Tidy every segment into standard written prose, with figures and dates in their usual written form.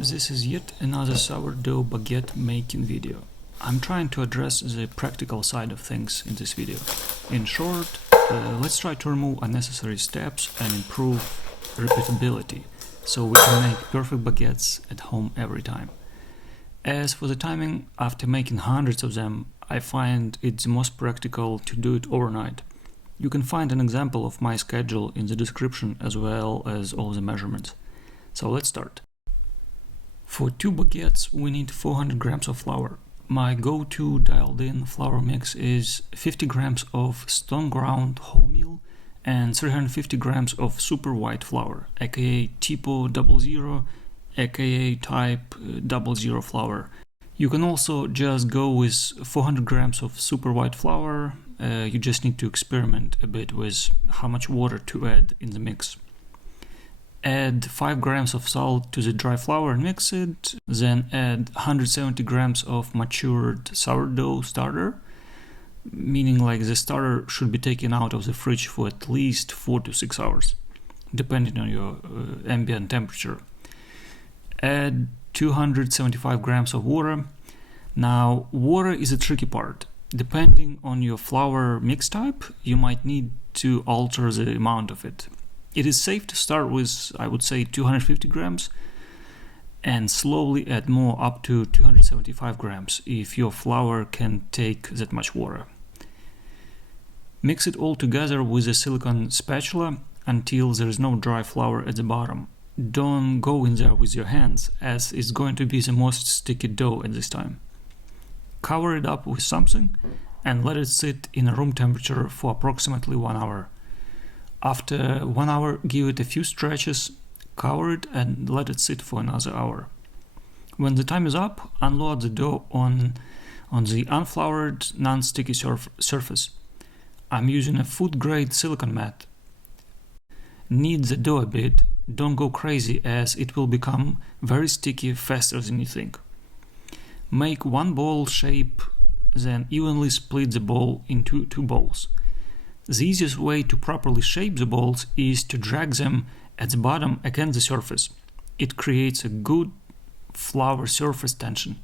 This is yet another sourdough baguette making video. I'm trying to address the practical side of things in this video. In short, let's try to remove unnecessary steps and improve repeatability so we can make perfect baguettes at home every time. As for the timing, after making hundreds of them, I find it's most practical to do it overnight. You can find an example of my schedule in the description as well as all the measurements. So let's start. For 2 baguettes we need 400 grams of flour. My go-to dialed-in flour mix is 50 grams of stone ground wholemeal and 350 grams of super white flour, aka tipo 00, aka type 00 flour. You can also just go with 400 grams of super white flour. You just need to experiment a bit with how much water to add in the mix. Add 5 grams of salt to the dry flour and mix it, then add 170 grams of matured sourdough starter, meaning like the starter should be taken out of the fridge for at least 4 to 6 hours, depending on your ambient temperature. Add 275 grams of water. Now, water is a tricky part. Depending on your flour mix type, you might need to alter the amount of it. It is safe to start with, I would say, 250 grams and slowly add more up to 275 grams if your flour can take that much water. Mix it all together with a silicone spatula until there is no dry flour at the bottom. Don't go in there with your hands, as it's going to be the most sticky dough at this time. Cover it up with something and let it sit in room temperature for approximately 1 hour. After 1 hour, give it a few stretches, cover it and let it sit for another hour. When the time is up, unload the dough on the unfloured, non-sticky surface. I'm using a food-grade silicone mat. Knead the dough a bit, don't go crazy as it will become very sticky faster than you think. Make one ball shape, then evenly split the ball into 2 balls. The easiest way to properly shape the balls is to drag them at the bottom against the surface. It creates a good flour surface tension.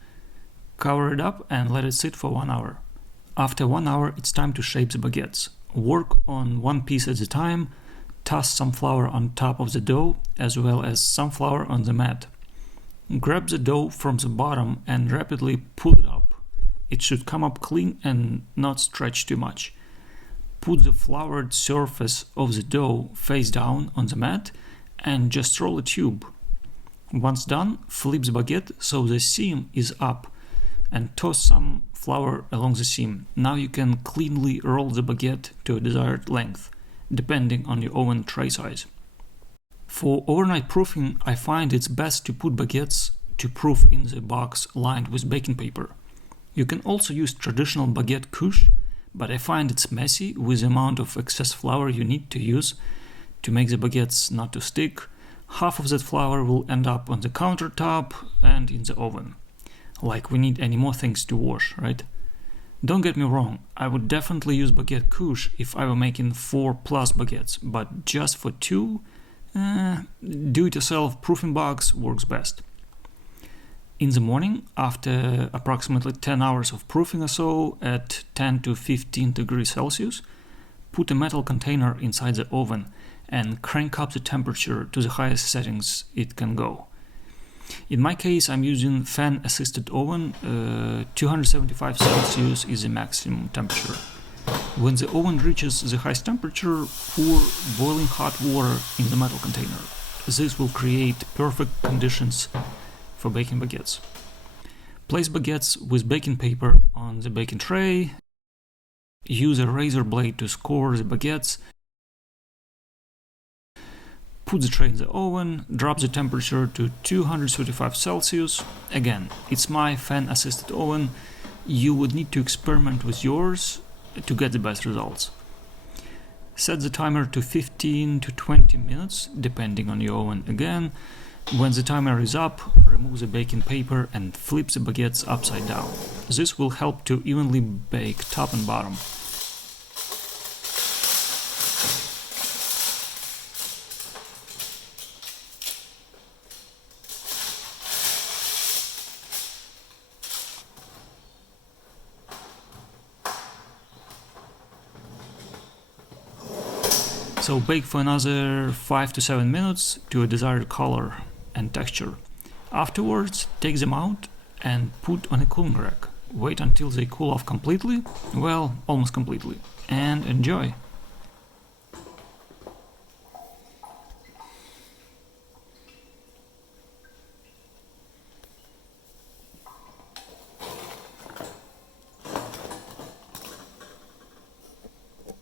Cover it up and let it sit for 1 hour. After 1 hour, it's time to shape the baguettes. Work on one piece at a time. Toss some flour on top of the dough as well as some flour on the mat. Grab the dough from the bottom and rapidly pull it up. It should come up clean and not stretch too much. Put the floured surface of the dough face down on the mat and just roll a tube. Once done, flip the baguette so the seam is up and toss some flour along the seam. Now you can cleanly roll the baguette to a desired length, depending on your oven tray size. For overnight proofing, I find it's best to put baguettes to proof in the box lined with baking paper. You can also use traditional baguette couche, but I find it's messy with the amount of excess flour you need to use to make the baguettes not to stick. Half of that flour will end up on the countertop and in the oven. Like we need any more things to wash, right? Don't get me wrong, I would definitely use baguette couche if I were making 4+ baguettes, but just for 2, do-it-yourself proofing box works best. In the morning, after approximately 10 hours of proofing or so at 10 to 15 degrees Celsius, put a metal container inside the oven and crank up the temperature to the highest settings it can go. In my case, I'm using fan-assisted oven. 275 Celsius is the maximum temperature. When the oven reaches the highest temperature, pour boiling hot water in the metal container. This will create perfect conditions for baking baguettes. Place baguettes with baking paper on the baking tray. Use a razor blade to score the baguettes. Put the tray in the oven, drop the temperature to 235 Celsius. Again, it's my fan-assisted oven. You would need to experiment with yours to get the best results. Set the timer to 15 to 20 minutes, depending on your oven again. When the timer is up, remove the baking paper and flip the baguettes upside down. This will help to evenly bake top and bottom. So bake for another 5 to 7 minutes to a desired color and texture. Afterwards, take them out and put on a cooling rack. Wait until they cool off completely, well, almost completely, and enjoy!